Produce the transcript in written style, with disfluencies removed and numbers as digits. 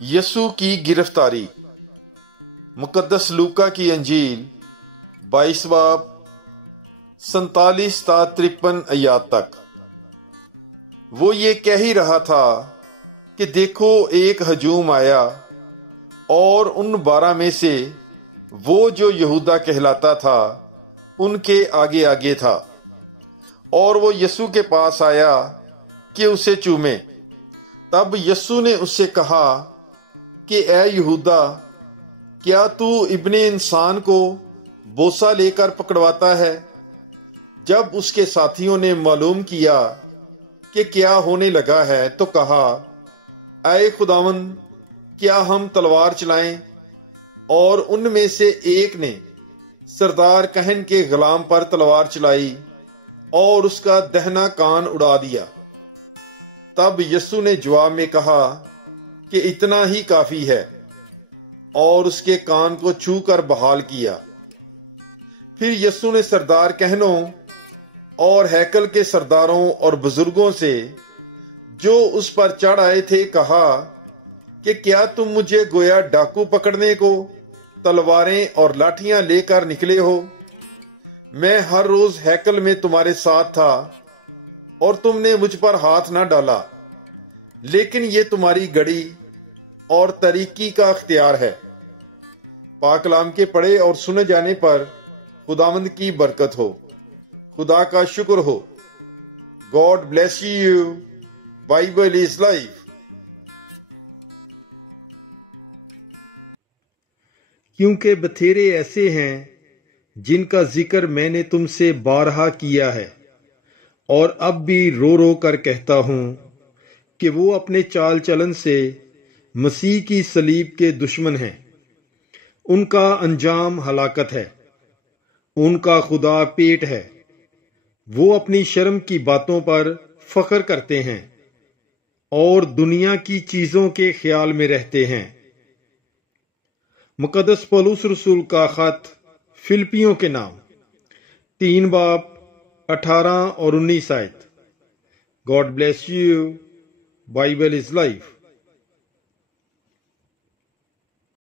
यसू की गिरफ्तारी। मुकद्दस लूका की अंजील 22 बाब 47 ता 53 आयात तक। वो ये कह ही रहा था कि देखो एक हजूम आया, और उन 12 में से वो जो यहूदा कहलाता था उनके आगे आगे था, और वो यसू के पास आया कि उसे चूमे। तब यसू ने उससे कहा कि ऐ यहूदा, क्या तू इब्ने इंसान को बोसा लेकर पकड़वाता है? जब उसके साथियों ने मालूम किया कि क्या होने लगा है तो कहा, ऐ खुदावंद, क्या हम तलवार चलाएं? और उनमें से एक ने सरदार कहन के गुलाम पर तलवार चलाई और उसका दहना कान उड़ा दिया। तब यसू ने जवाब में कहा कि इतना ही काफी है, और उसके कान को छू कर बहाल किया। फिर यसू ने सरदार कहनों और हैकल के सरदारों और बुजुर्गों से जो उस पर चढ़ आए थे कहा कि क्या तुम मुझे गोया डाकू पकड़ने को तलवारें और लाठियां लेकर निकले हो? मैं हर रोज हैकल में तुम्हारे साथ था और तुमने मुझ पर हाथ न डाला, लेकिन ये तुम्हारी गड़ी और तरीकी का अख्तियार है। पाक कलाम के पढ़े और सुने जाने पर खुदावंद की बरकत हो। खुदा का शुक्र हो। God bless you. Bible is life. क्योंकि बथेरे ऐसे हैं जिनका जिक्र मैंने तुमसे बारहा किया है, और अब भी रो रो कर कहता हूं कि वो अपने चाल चलन से मसीह की सलीब के दुश्मन हैं। उनका अंजाम हलाकत है, उनका खुदा पेट है। वो अपनी शर्म की बातों पर फख्र करते हैं और दुनिया की चीजों के ख्याल में रहते हैं। मुकद्दस पौलुस रसूल का खत फिलिपियों के नाम 3 बाब 18 और 19 आयत। God bless you. Bible is life.